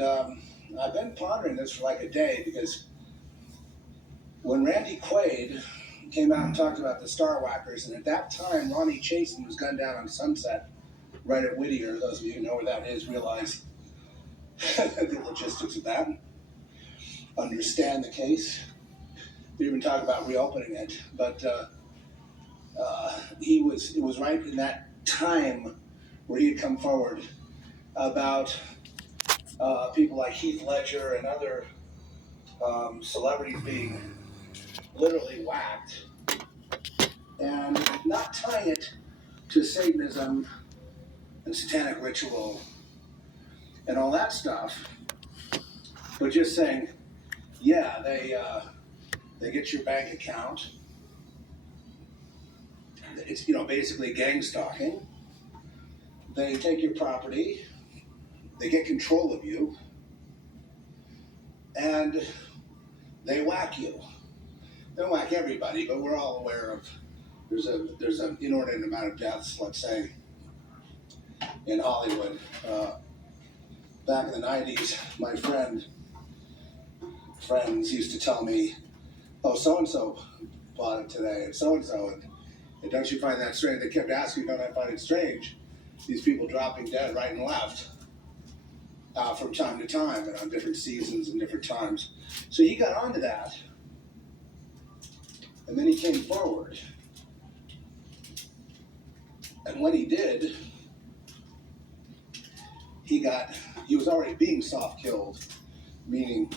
I've been pondering this for like a day because when Randy Quaid came out and talked about the Star Whackers, and at that time Ronnie Chasen was gunned down on Sunset, right at Whittier. Those of you who know where that is realize the logistics of that, understand the case. We even talk about reopening it, but it was right in that time where he had come forward about people like Heath Ledger and other celebrities being literally whacked, and not tying it to Satanism and satanic ritual and all that stuff, but just saying, yeah, they get your bank account. It's basically gang stalking. They take your property. They get control of you, and they whack you. They don't whack everybody, but we're all aware of there's an inordinate amount of deaths, let's say, in Hollywood. Back in the 90s, my friends used to tell me, oh, so-and-so bought it today, and so-and-so, and don't you find that strange? They kept asking, don't I find it strange? These people dropping dead right and left from time to time and on different seasons and different times. So he got onto that, and then he came forward. And when he did, he was already being soft killed, meaning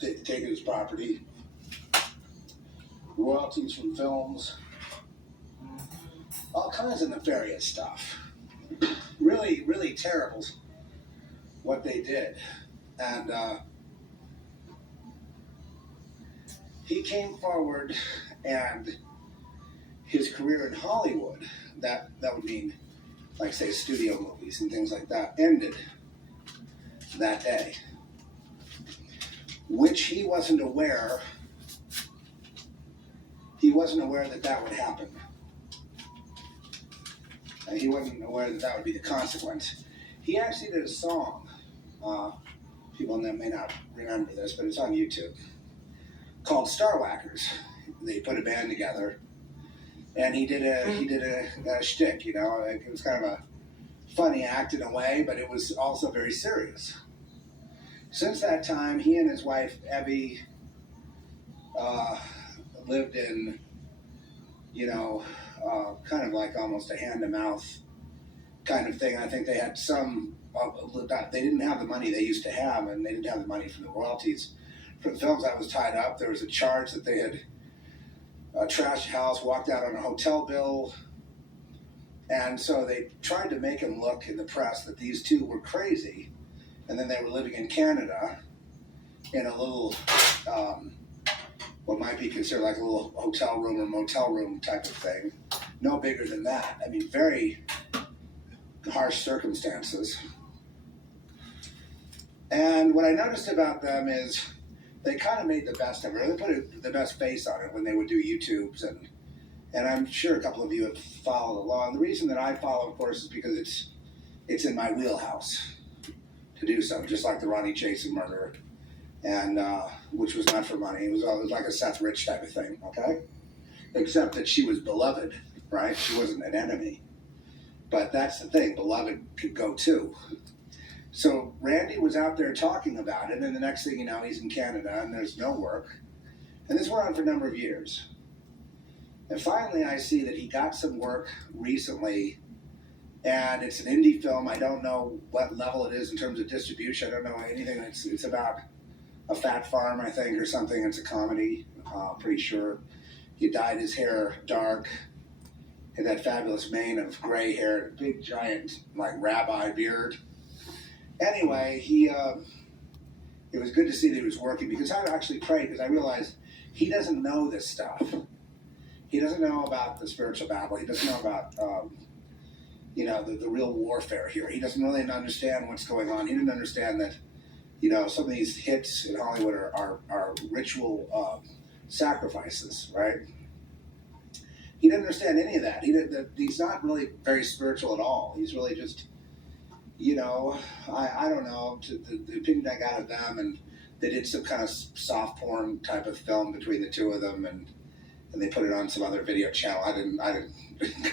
taking his property, royalties from films, all kinds of nefarious stuff. Really, really terrible what they did. And he came forward, and his career in Hollywood, that would mean, like, say, studio movies and things like that, ended that day, which he wasn't aware that would happen. And he wasn't aware that would be the consequence. He actually did a song, people may not remember this, but it's on YouTube, called Star Whackers. They put a band together, and he did a shtick, It was kind of a funny act in a way, but it was also very serious. Since that time, he and his wife, Evie, lived in, kind of like almost a hand-to-mouth kind of thing. I think they had they didn't have the money they used to have, and they didn't have the money from the royalties from films that was tied up. There was a charge that they had trashed the house, walked out on a hotel bill, and so they tried to make him look in the press that these two were crazy, and then they were living in Canada in a little, what might be considered like a little hotel room or motel room type of thing. No bigger than that. I mean, very harsh circumstances. And what I noticed about them is they kind of made the best of it. They put the best face on it when they would do YouTubes, and I'm sure a couple of you have followed along. The reason that I follow, of course, is because it's in my wheelhouse to do so, just like the Ronnie Chasen murder, and which was not for money. It was like a Seth Rich type of thing, okay? Except that she was beloved, right? She wasn't an enemy. But that's the thing, beloved could go too. So Randy was out there talking about it, and the next thing you know, he's in Canada, and there's no work. And this went on for a number of years. And finally, I see that he got some work recently, and it's an indie film. I don't know what level it is in terms of distribution. I don't know anything. It's about a fat farm, I think, or something. It's a comedy, pretty sure. He dyed his hair dark, had that fabulous mane of gray hair, big, giant, like, rabbi beard. Anyway, it was good to see that he was working, because I actually prayed, because I realized he doesn't know this stuff. He doesn't know about the spiritual battle. He doesn't know about, the real warfare here. He doesn't really understand what's going on. He didn't understand that, some of these hits in Hollywood are ritual sacrifices, right? He didn't understand any of that. He's not really very spiritual at all. He's really just you know, I don't know, the opinion I got of them, and they did some kind of soft porn type of film between the two of them, and they put it on some other video channel. I didn't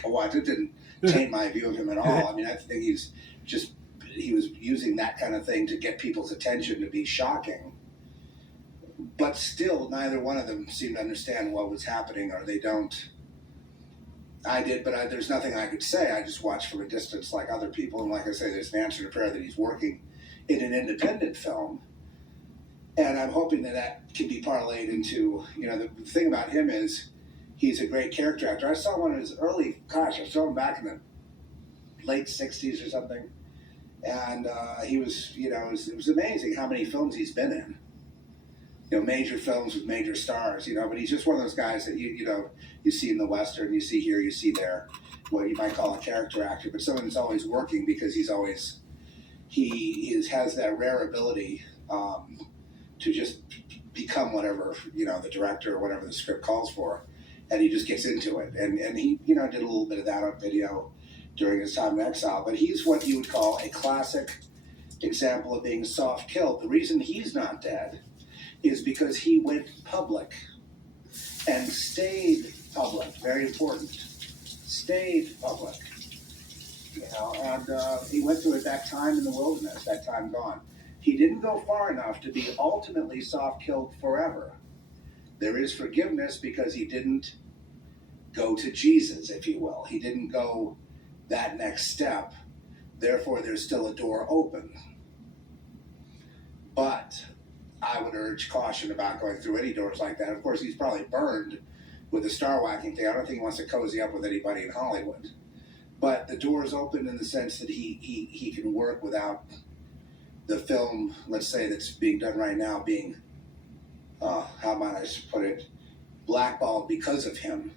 go watch it. Didn't taint my view of him at all. I mean, I think he was using that kind of thing to get people's attention, to be shocking. But still, neither one of them seemed to understand what was happening, or they don't. I did, but there's nothing I could say. I just watched from a distance like other people. And like I say, there's an answer to prayer that he's working in an independent film. And I'm hoping that that can be parlayed into, the thing about him is he's a great character actor. I saw one of his I saw him back in the late 60s or something. And he was, it was amazing how many films he's been in. Major films with major stars, but he's just one of those guys that you see in the Western, you see here, you see there, what you might call a character actor, but someone who's always working because he has that rare ability to just become whatever, the director or whatever the script calls for, and he just gets into it. And he, did a little bit of that on video during his time in exile, but he's what you would call a classic example of being soft-killed. The reason he's not dead is because he went public and stayed public. Very important. Stayed public. And he went through it, that time in the wilderness, that time gone. He didn't go far enough to be ultimately soft-killed forever. There is forgiveness because he didn't go to Jesus, if you will. He didn't go that next step. Therefore, there's still a door open. But I would urge caution about going through any doors like that. Of course, he's probably burned with the star whacking thing. I don't think he wants to cozy up with anybody in Hollywood. But the door is open in the sense that he can work without the film, let's say, that's being done right now being, how might I put it, blackballed because of him.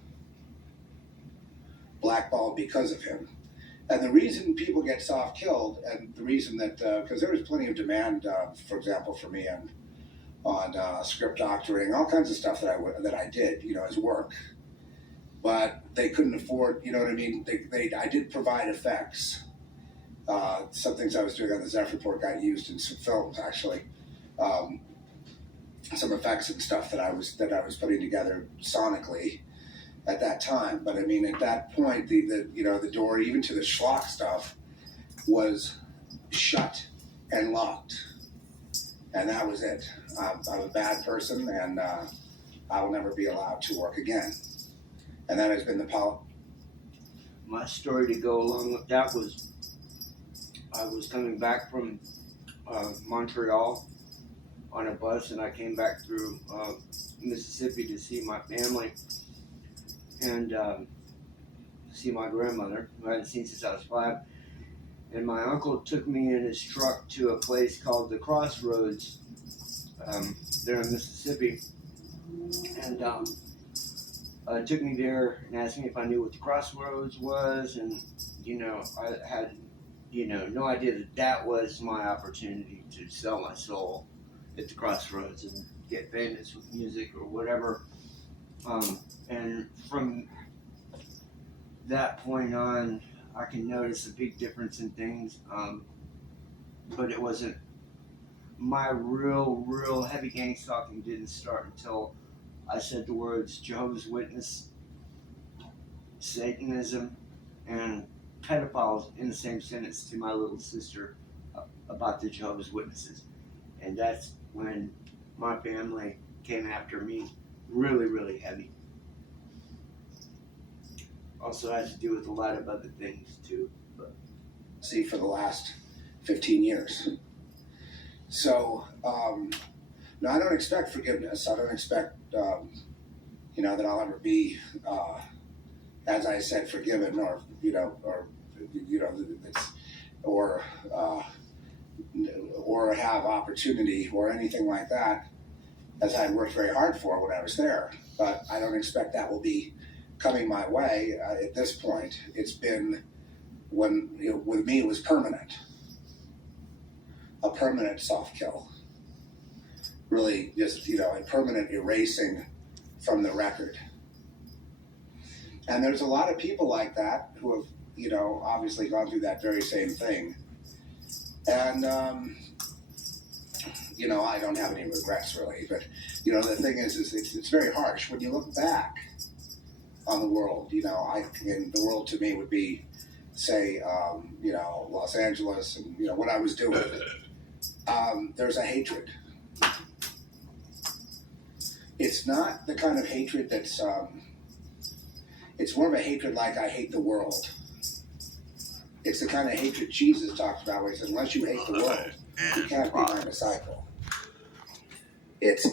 Blackballed because of him. And the reason people get soft-killed, and the reason that, because there was plenty of demand, for example, for me on script doctoring, all kinds of stuff that I did, as work. But they couldn't afford, you know what I mean? I did provide effects. Some things I was doing on the Zeph Report got used in some films, actually. Some effects and stuff that I was putting together sonically at that time. But I mean, at that point, the door, even to the schlock stuff, was shut and locked. And that was it. I'm a bad person, and I will never be allowed to work again. And that has been the policy. My story to go along with that was I was coming back from Montreal on a bus, and I came back through Mississippi to see my family and see my grandmother, who I hadn't seen since I was 5. And my uncle took me in his truck to a place called the Crossroads there in Mississippi, and took me there and asked me if I knew what the Crossroads was, and I had no idea that was my opportunity to sell my soul at the Crossroads and get famous with music or whatever. And from that point on, I can notice a big difference in things, but it wasn't my real heavy gang stalking didn't start until I said the words Jehovah's Witness, Satanism, and pedophiles in the same sentence to my little sister about the Jehovah's Witnesses. And that's when my family came after me really heavy. Also has to do with a lot of other things too. But See, for the last 15 years. So, no, I don't expect forgiveness. I don't expect, that I'll ever be, as I said, forgiven, or have opportunity or anything like that, as I had worked very hard for when I was there. But I don't expect that will be coming my way at this point. It's been, with me, it was permanent. A permanent soft kill. Really just, a permanent erasing from the record. And there's a lot of people like that who have, obviously gone through that very same thing. And you know, I don't have any regrets really. But you know, the thing is it's very harsh when you look back on the world. You know, and the world to me would be, say, you know, Los Angeles, and you know what I was doing. There's a hatred. It's not the kind of hatred that's. It's more of a hatred like I hate the world. It's the kind of hatred Jesus talks about, where he says, "Unless you hate the world, you can't be my disciple." It's